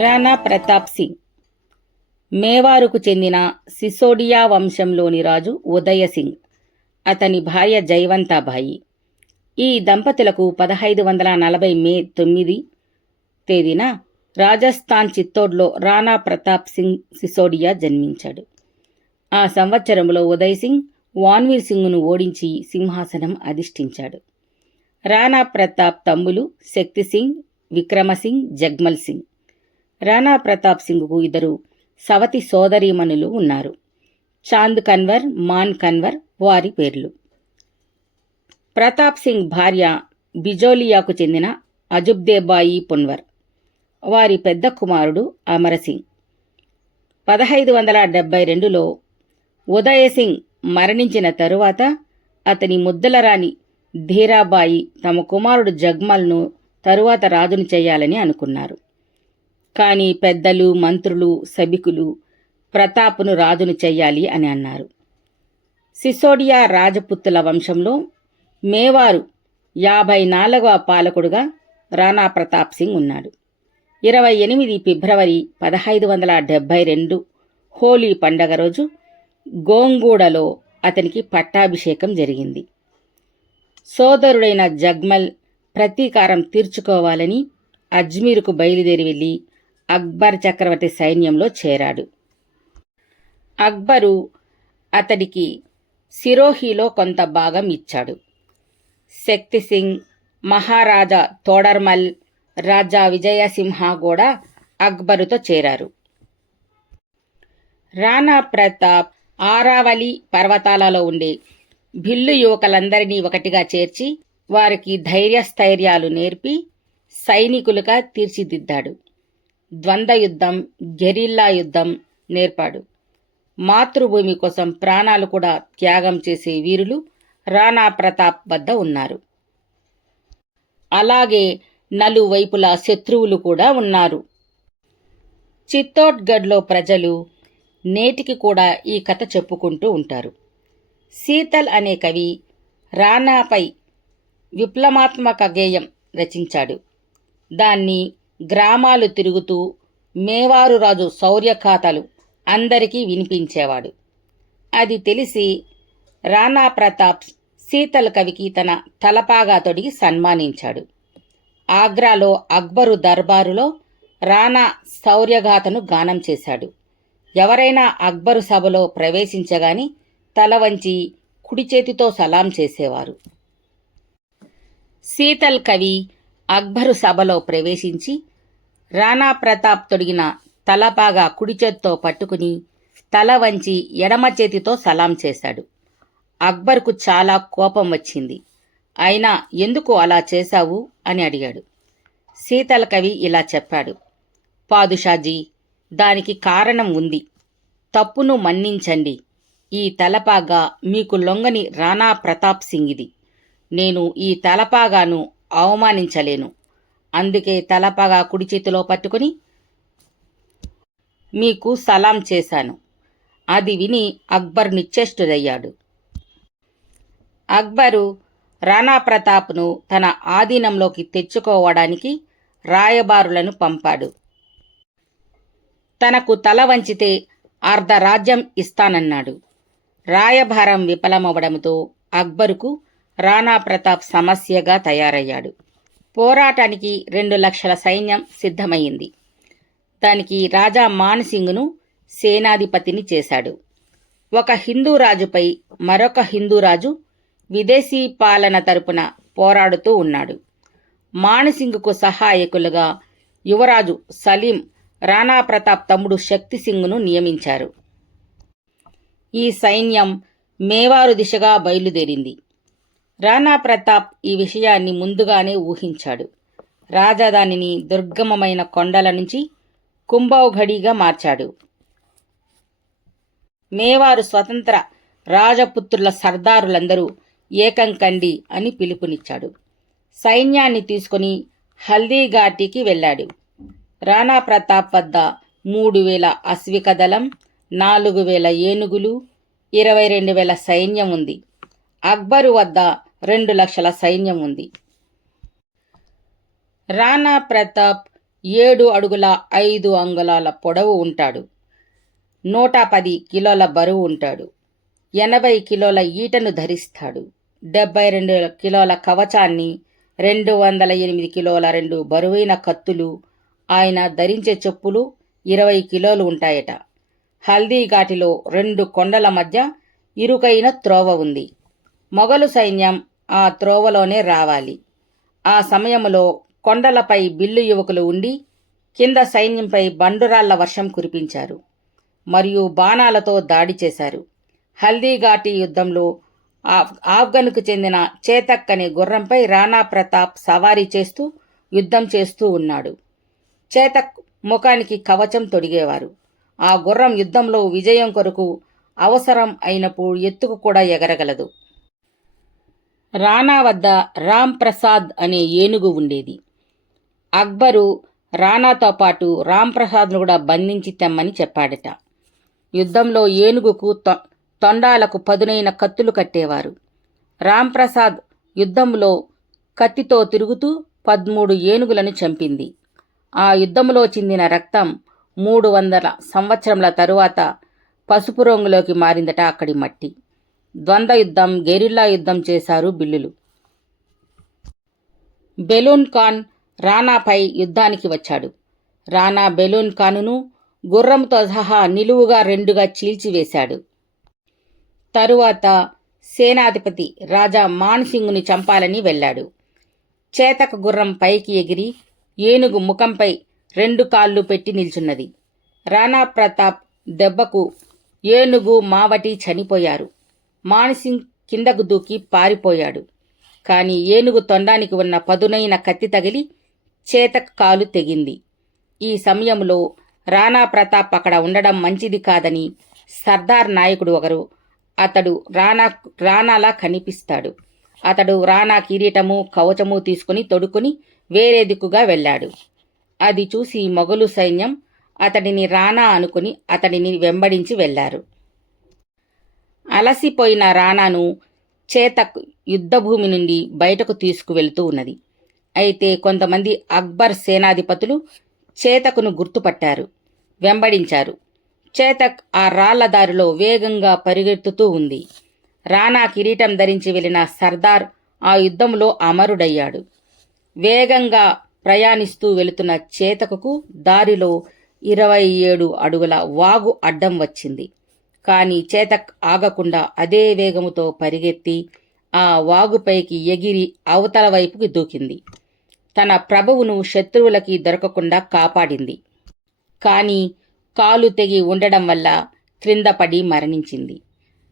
రాణా ప్రతాప్ సింగ్ మేవారుకు చెందిన సిసోడియా వంశంలోని రాజు ఉదయ్ సింగ్, అతని భార్య జైవంతాబాయి. ఈ దంపతులకు 1540 మే 9 తేదీన రాజస్థాన్ చిత్తోడ్లో రాణా ప్రతాప్ సింగ్ సిసోడియా జన్మించాడు. ఆ సంవత్సరంలో ఉదయ్ సింగ్ వాన్వీర్ సింగ్ను ఓడించి సింహాసనం అధిష్ఠించాడు. రాణా ప్రతాప్ తమ్ములు శక్తి సింగ్, విక్రమసింగ్, జగ్మల్ సింగ్. రాణా ప్రతాప్ సింగ్కు 2 సవతి సోదరీమణులు ఉన్నారు. చాంద్ కన్వర్, మాన్ కన్వర్ వారి పేర్లు. ప్రతాప్ సింగ్ భార్య బిజోలియాకు చెందిన అజుబ్దేబాయి పున్వర్. వారి పెద్ద కుమారుడు అమరసింగ్. 1572లో ఉదయ్ సింగ్ మరణించిన తరువాత అతని ముద్దలరాణి ధీరాబాయి తమ కుమారుడు జగ్మల్ను తరువాత రాజును చేయాలని అనుకున్నారు. కానీ పెద్దలు, మంత్రులు, సభికులు ప్రతాప్ను రాజును చెయ్యాలి అని అన్నారు. సిసోడియా రాజపుత్తుల వంశంలో మేవారు 54వ పాలకుడుగా రాణా ప్రతాప్ సింగ్ ఉన్నాడు. 28 ఫిబ్రవరి 1572 హోలీ పండగ రోజు గోంగూడలో అతనికి పట్టాభిషేకం జరిగింది. సోదరుడైన జగ్మల్ ప్రతీకారం తీర్చుకోవాలని అజ్మీర్కు బయలుదేరి వెళ్లి అక్బర్ చక్రవర్తి సైన్యంలో చేరాడు. అక్బరు అతడికి సిరోహీలో కొంత భాగం ఇచ్చాడు. శక్తి సింగ్, మహారాజా తోడర్మల్, రాజా విజయసింహ కూడా అక్బరుతో చేరారు. రాణా ప్రతాప్ ఆరావళి పర్వతాలలో ఉండే భిల్లు యువకులందరినీ ఒకటిగా చేర్చి వారికి ధైర్యస్థైర్యాలు నేర్పి సైనికులుగా తీర్చిదిద్దాడు. ద్వంద్వ యుద్ధం, గెరిల్లా యుద్ధం నేర్పాడు. మాతృభూమి కోసం ప్రాణాలు కూడా త్యాగం చేసే వీరులు రాణా ప్రతాప్ వద్ద ఉన్నారు. అలాగే నలువైపులా శత్రువులు కూడా ఉన్నారు. చిత్తోడ్గఢ్లో ప్రజలు నేటికి కూడా ఈ కథ చెప్పుకుంటూ ఉంటారు. శీతల్ అనే కవి రాణాపై విప్లవాత్మక గేయం రచించాడు. దాన్ని గ్రామాలు తిరుగుతూ మేవారు రాజు శౌర్యగాథలు అందరికీ వినిపించేవాడు. అది తెలిసి రాణా ప్రతాప్ శీతల్ కవికి తన తలపాగా తొడిగి సన్మానించాడు. ఆగ్రాలో అక్బరు దర్బారులో రాణా శౌర్యగాథను గానం చేశాడు. ఎవరైనా అక్బరు సభలో ప్రవేశించగాని తల వంచి కుడి చేతితో సలాం చేసేవారు. శీతల్ కవి అక్బరు సభలో ప్రవేశించి రాణా ప్రతాప్ తొడిగిన తలపాగా కుడి చేత్తో పట్టుకుని తల వంచి ఎడమ చేతితో సలాం చేశాడు. అక్బర్కు చాలా కోపం వచ్చింది. అయినా ఎందుకు అలా చేశావు అని అడిగాడు. శీతల్ కవి ఇలా చెప్పాడు: పాదుషాజీ, దానికి కారణం ఉంది. తప్పును మన్నించండి. ఈ తలపాగా మీకు లొంగని రాణా ప్రతాప్ సింగిది. నేను ఈ తలపాగాను అవమానించలేను. అందుకే తలపాగా కుడి చేతిలో పట్టుకుని మీకు సలాం చేశాను. అది విని అక్బర్ నిశ్చేష్టుడయ్యాడు. అక్బరు రాణా ప్రతాప్ను తన ఆధీనంలోకి తెచ్చుకోవడానికి రాయబారులను పంపాడు. తనకు తల వంచితే అర్ధరాజ్యం ఇస్తానన్నాడు. రాయభారం విఫలమవడంతో అక్బరుకు రాణా ప్రతాప్ సమస్యగా తయారయ్యాడు. పోరాటానికి 2 లక్షల సైన్యం సిద్ధమైంది. దానికి రాజా మాన్ సింగ్ను సేనాధిపతిని చేశాడు. ఒక హిందూ రాజుపై మరొక హిందూ రాజు విదేశీ పాలన తరపున పోరాడుతూ ఉన్నాడు. మాన్ సింగ్కు సహాయకులుగా యువరాజు సలీం రాణా ప్రతాప్ తమ్ముడు శక్తి సింగ్ను నియమించారు. ఈ సైన్యం మేవారు దిశగా బయలుదేరింది. రాణా ప్రతాప్ ఈ విషయాన్ని ముందుగానే ఊహించాడు. రాజధానిని దుర్గమమైన కొండల నుంచి కుంభౌఘడిగా మార్చాడు. మేవారు స్వతంత్ర రాజపుత్రుల సర్దారులందరూ ఏకం కండి అని పిలుపునిచ్చాడు. సైన్యాన్ని తీసుకుని హల్దీఘాటికి వెళ్ళాడు. రాణా ప్రతాప్ వద్ద 3000 అశ్విక దళం, 4000 ఏనుగులు, 22,000 సైన్యం ఉంది. అక్బరు వద్ద 2 లక్షల సైన్యం ఉంది. రాణా ప్రతాప్ 7 అడుగుల 5 అంగుళాల పొడవు ఉంటాడు. 110 కిలోల బరువు ఉంటాడు. 80 కిలోల ఈటను ధరిస్తాడు. 72 కిలోల కవచాన్ని, 208 కిలోల 2 బరువైన కత్తులు, ఆయన ధరించే చెప్పులు 20 కిలోలు ఉంటాయట. హల్దీ ఘాటిలో 2 కొండల మధ్య ఇరుకైన త్రోవ ఉంది. మొఘలు సైన్యం ఆ త్రోవలోనే రావాలి. ఆ సమయంలో కొండలపై బిల్లు యువకులు ఉండి కింద సైన్యంపై బండురాళ్ల వర్షం కురిపించారు మరియు బాణాలతో దాడి చేశారు. హల్దీ ఘాటి యుద్ధంలో ఆఫ్ఘన్కు చెందిన చేతక్ అనే గుర్రంపై రాణా ప్రతాప్ సవారీ చేస్తూ యుద్ధం చేస్తూ ఉన్నాడు. చేతక్ ముఖానికి కవచం తొడిగేవారు. ఆ గుర్రం యుద్ధంలో విజయం కొరకు అవసరం అయినప్పుడు ఎత్తుకు కూడా ఎగరగలదు. రాణా వద్ద రామ్ ప్రసాద్ అనే ఏనుగు ఉండేది. అక్బరు రాణాతో పాటు రామ్ ప్రసాద్ను కూడా బంధించి తెమ్మని చెప్పాడట. యుద్ధంలో ఏనుగుకు తొండాలకు పదునైన కత్తులు కట్టేవారు. రామ్ ప్రసాద్ యుద్ధంలో కత్తితో తిరుగుతూ 13 ఏనుగులను చంపింది. ఆ యుద్ధంలో చిందిన రక్తం 300 సంవత్సరముల తరువాత పసుపు రంగులోకి మారిందట అక్కడి మట్టి. ద్వంద్వ యుద్ధం, గెరిల్లా యుద్ధం చేశారు బిల్లులు. బెలూన్ ఖాన్ రాణాపై యుద్ధానికి వచ్చాడు. రాణా బెలూన్ ఖానును గుర్రంతో సహా నిలువుగా 2గా చీల్చివేశాడు. తరువాత సేనాధిపతి రాజా మాన్సింగ్ను చంపాలని వెళ్ళాడు. చేతక్ గుర్రం పైకి ఎగిరి ఏనుగు ముఖంపై 2 కాళ్ళు పెట్టి నిల్చున్నది. రాణా ప్రతాప్ దెబ్బకు ఏనుగు, మావటి చనిపోయారు. మాన్సింగ్ కిందకు దూకి పారిపోయాడు. కాని ఏనుగు తొండానికి ఉన్న పదునైన కత్తి తగిలి చేతక్ కాలు తెగింది. ఈ సమయంలో రాణా ప్రతాప్ అక్కడ ఉండడం మంచిది కాదని సర్దార్ నాయకుడు ఒకరు, అతడు రాణాలా కనిపిస్తాడు. అతడు రాణా కిరీటము, కవచము తీసుకుని తొడుక్కుని వేరే దిక్కుగా వెళ్ళాడు. అది చూసి మొఘలు సైన్యం అతడిని రాణా అనుకుని అతడిని వెంబడించి వెళ్లారు. అలసిపోయిన రాణాను చేతక్ యుద్ధభూమి నుండి బయటకు తీసుకువెళ్తూ ఉన్నది. అయితే కొంతమంది అక్బర్ సేనాధిపతులు చేతకును గుర్తుపట్టారు, వెంబడించారు. చేతక్ ఆ రాళ్ల దారిలో వేగంగా పరిగెత్తుతూ ఉంది. రాణా కిరీటం ధరించి వెళ్లిన సర్దార్ ఆ యుద్ధంలో అమరుడయ్యాడు. వేగంగా ప్రయాణిస్తూ వెళుతున్న చేతకుకు దారిలో 27 అడుగుల వాగు అడ్డం వచ్చింది. కాని చేతక్ ఆగకుండా అదే వేగముతో పరిగెత్తి ఆ వాగుపైకి ఎగిరి అవతల వైపుకి దూకింది. తన ప్రభువును శత్రువులకి దొరకకుండా కాపాడింది. కాని కాలు తెగి ఉండడం వల్ల క్రిందపడి మరణించింది.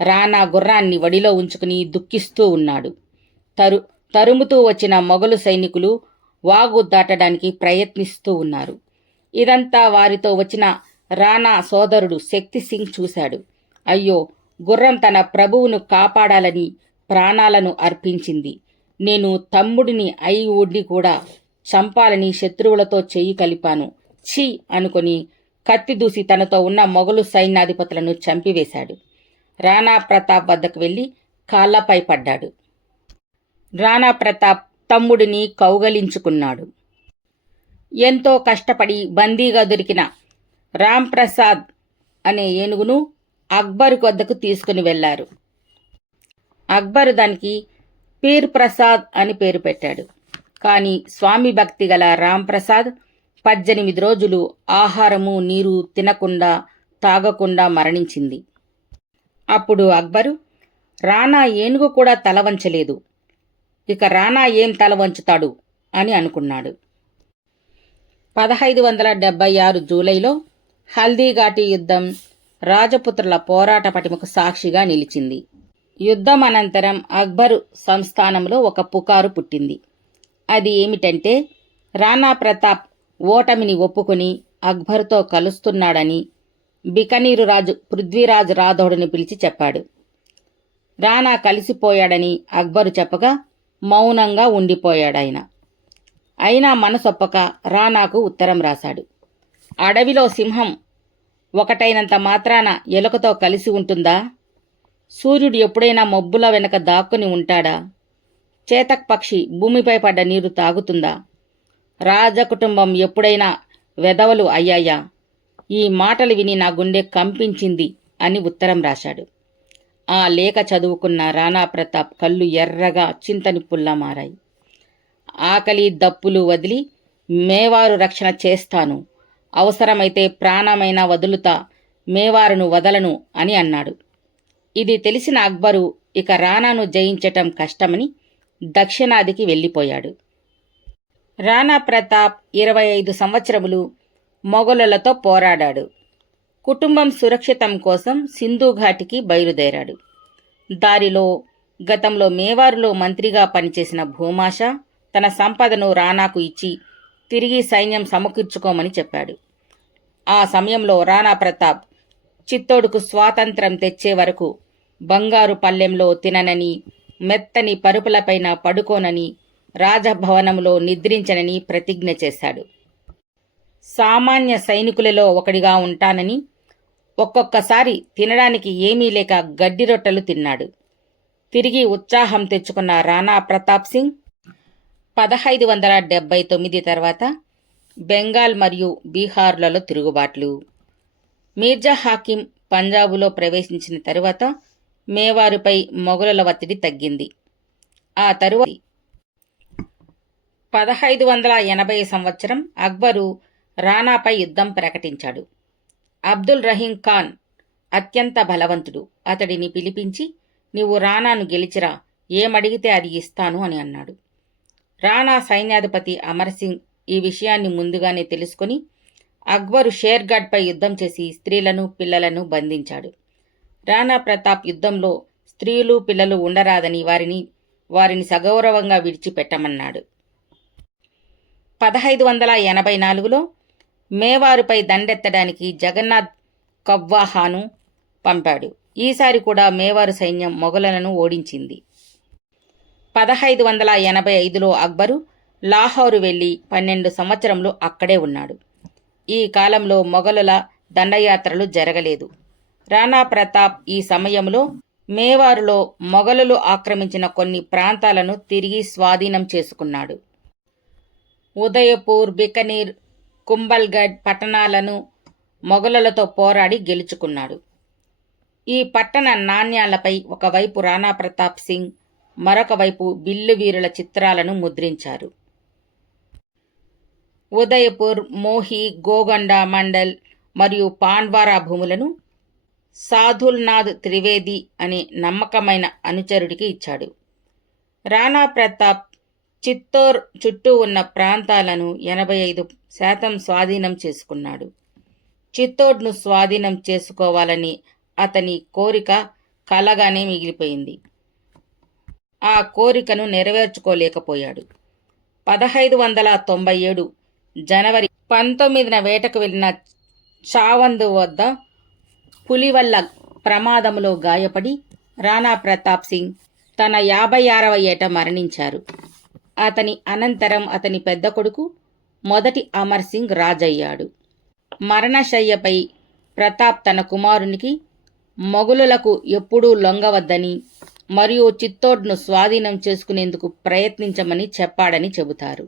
రాణా గుర్రాన్ని వడిలో ఉంచుకుని దుఃఖిస్తూ ఉన్నాడు. తరుముతూ వచ్చిన మొఘలు సైనికులు వాగు దాటడానికి ప్రయత్నిస్తూ ఉన్నారు. ఇదంతా వారితో వచ్చిన రాణా సోదరుడు శక్తి సింగ్ చూశాడు. అయ్యో, గుర్రం తన ప్రభువును కాపాడాలని ప్రాణాలను అర్పించింది. నేను తమ్ముడిని అయి ఉండి కూడా చంపాలని శత్రువులతో చెయ్యి కలిపాను. ఛీ అనుకుని కత్తి దూసి తనతో ఉన్న మొఘలు సైన్యాధిపతులను చంపివేశాడు. రాణా ప్రతాప్ వద్దకు వెళ్లి కాళ్లపై పడ్డాడు. రాణా ప్రతాప్ తమ్ముడిని కౌగలించుకున్నాడు. ఎంతో కష్టపడి బందీగా దొరికిన రామ్ ప్రసాద్ అనే ఏనుగును అక్బర్ వద్దకు తీసుకుని వెళ్లారు. అక్బర్ దానికి పీర్ ప్రసాద్ అని పేరు పెట్టాడు. కాని స్వామి భక్తి గల రామ్ ప్రసాద్ 18 రోజులు ఆహారము, నీరు తినకుండా తాగకుండా మరణించింది. అప్పుడు అక్బరు, రాణా ఏనుగు కూడా తల వంచలేదు, ఇక రాణా ఏం తల వంచుతాడు అని అనుకున్నాడు. 1576 జూలైలో హల్దీఘాటి యుద్ధం రాజపుత్రుల పోరాట పటిమకు సాక్షిగా నిలిచింది. యుద్ధం అనంతరం అక్బరు సంస్థానంలో ఒక పుకారు పుట్టింది. అది ఏమిటంటే, రాణా ప్రతాప్ ఓటమిని ఒప్పుకుని అక్బర్తో కలుస్తున్నాడని బికనీరు రాజు పృథ్వీరాజ్ రాథోడుని పిలిచి చెప్పాడు. రాణా కలిసిపోయాడని అక్బరు చెప్పగా మౌనంగా ఉండిపోయాడాయన. అయినా మనసొప్పక రాణాకు ఉత్తరం రాశాడు. అడవిలో సింహం ఒకటైనంత మాత్రాన ఎలుకతో కలిసి ఉంటుందా? సూర్యుడు ఎప్పుడైనా మబ్బుల వెనక దాక్కుని ఉంటాడా? చేతక్ పక్షి భూమిపై పడ్డ నీరు తాగుతుందా? రాజకుటుంబం ఎప్పుడైనా వెధవలు అయ్యాయా? ఈ మాటలు విని నా గుండె కంపించింది అని ఉత్తరం రాశాడు. ఆ లేఖ చదువుకున్న రాణా ప్రతాప్ కళ్ళు ఎర్రగా చింతనిప్పుల్లా మారాయి. ఆకలి దప్పులు వదిలి మేవారు రక్షణ చేస్తాను, అవసరమైతే ప్రాణమైనా వదులుతా, మేవారును వదలను అని అన్నాడు. ఇది తెలిసిన అక్బరు ఇక రాణాను జయించటం కష్టమని దక్షిణాదికి వెళ్ళిపోయాడు. రాణా ప్రతాప్ 25 సంవత్సరములు మొఘలులతో పోరాడాడు. కుటుంబం సురక్షితం కోసం సింధుఘాటికి బయలుదేరాడు. దారిలో గతంలో మేవారులో మంత్రిగా పనిచేసిన భూమాషా తన సంపదను రాణాకు ఇచ్చి తిరిగి సైన్యం సమకూర్చుకోమని చెప్పాడు. ఆ సమయంలో రాణా ప్రతాప్ చిత్తోడుకు స్వాతంత్రం తెచ్చే వరకు బంగారు పల్లెంలో తిననని, మెత్తని పరుపులపైన పడుకోనని, రాజభవనంలో నిద్రించనని ప్రతిజ్ఞ చేశాడు. సామాన్య సైనికులలో ఒకడిగా ఉంటానని, ఒక్కొక్కసారి తినడానికి ఏమీ లేక గడ్డి రొట్టెలు తిన్నాడు. తిరిగి ఉత్సాహం తెచ్చుకున్న రాణా ప్రతాప్ సింగ్ 1579 తర్వాత బెంగాల్ మరియు బీహార్లలో తిరుగుబాట్లు, మీర్జా హాకిం పంజాబులో ప్రవేశించిన తరువాత మేవారుపై మొఘలుల ఒత్తిడి తగ్గింది. ఆ తరువాత 1580 సంవత్సరం అక్బరు రాణాపై యుద్ధం ప్రకటించాడు. అబ్దుల్ రహీం ఖాన్ అత్యంత బలవంతుడు. అతడిని పిలిపించి, నీవు రాణాను గెలిచిరా, ఏమడిగితే అది ఇస్తాను అని అన్నాడు. రాణా సైన్యాధిపతి అమర్సింగ్ ఈ విషయాన్ని ముందుగానే తెలుసుకుని అక్బరు షేర్గఢ్పై యుద్ధం చేసి స్త్రీలను పిల్లలను బంధించాడు. రాణా ప్రతాప్ యుద్ధంలో స్త్రీలు పిల్లలు ఉండరాదని వారిని సగౌరవంగా విడిచిపెట్టమన్నాడు. 1584లో మేవారుపై దండెత్తడానికి జగన్నాథ్ కవ్వాహాను పంపాడు. ఈసారి కూడా మేవారు సైన్యం మొఘలులను ఓడించింది. 1585లో అక్బరు లాహోరు వెళ్లి 12 సంవత్సరములు అక్కడే ఉన్నాడు. ఈ కాలంలో మొఘలుల దండయాత్రలు జరగలేదు. రాణా ప్రతాప్ ఈ సమయంలో మేవారులో మొఘలులు ఆక్రమించిన కొన్ని ప్రాంతాలను తిరిగి స్వాధీనం చేసుకున్నాడు. ఉదయపూర్, బికనీర్, కుంభల్గఢ్ పట్టణాలను మొఘలులతో పోరాడి గెలుచుకున్నాడు. ఈ పట్టణ నాణ్యాలపై ఒకవైపు రాణా ప్రతాప్ సింగ్, మరొక వైపు బిల్లు వీరుల చిత్రాలను ముద్రించారు. ఉదయపూర్, మోహి, గోగొండ మండల్ మరియు పాండ్వారా భూములను సాధుల్నాథ్ త్రివేది అనే నమ్మకమైన అనుచరుడికి ఇచ్చాడు. రాణా ప్రతాప్ చిత్తోర్ చుట్టూ ఉన్న ప్రాంతాలను 85% స్వాధీనం చేసుకున్నాడు. చిత్తోడ్ను స్వాధీనం చేసుకోవాలని అతని కోరిక కలగానే మిగిలిపోయింది. ఆ కోరికను నెరవేర్చుకోలేకపోయాడు. 1597 జనవరి 19న వేటకు వెళ్లిన చావంద్ వద్ద పులి వల్ల ప్రమాదంలో గాయపడి రాణా ప్రతాప్ సింగ్ తన 56వ ఏట మరణించారు. అతని అనంతరం అతని పెద్ద కొడుకు మొదటి అమర్ సింగ్ రాజయ్యాడు. మరణశయ్యపై ప్రతాప్ తన కుమారునికి మొఘలులకు ఎప్పుడూ లొంగవద్దని మరియు చిత్తోడ్ను స్వాధీనం చేసుకునేందుకు ప్రయత్నించమని చెప్పాడని చెబుతారు.